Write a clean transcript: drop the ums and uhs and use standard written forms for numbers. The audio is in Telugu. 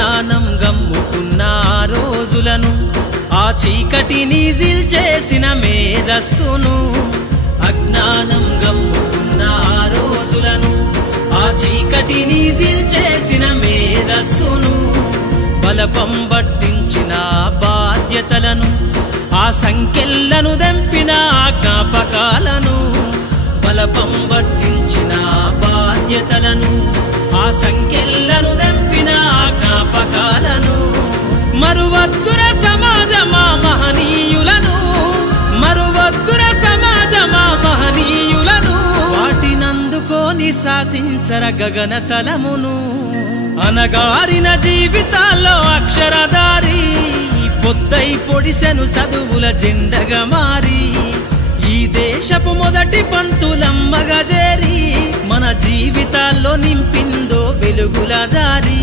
అజ్ఞానం గమ్ముకున్న రోజులను ఆ చీకటిని జిల్చేసిన మేధస్సును అజ్ఞానం గమ్ముకున్న రోజులను ఆ చీకటిని జిల్చేసిన మేధస్సును బలపం పట్టించిన బాధ్యతలను ఆ సంఖ్యలను దంపిన జ్ఞాపకాలను బలపం పట్టించిన బాధ్యతలను ఆ సంఖ్యలను దంపిన జ్ఞాపకాలను మరువద్దుర సమాజమా మహనీయులను మరువద్దుర సమాజమా మహనీయులను వాటినందుకోని శాసించర గగన తలమును అనగారిన జీవితాల్లో అక్షరధారి పొద్దై పొడిసెను చదువుల జెండగా మారి ఈ దేశపు మొదటి పంతులమ్మగా చేరి మన జీవితాల్లో నింపిందో వెలుగుల దారి।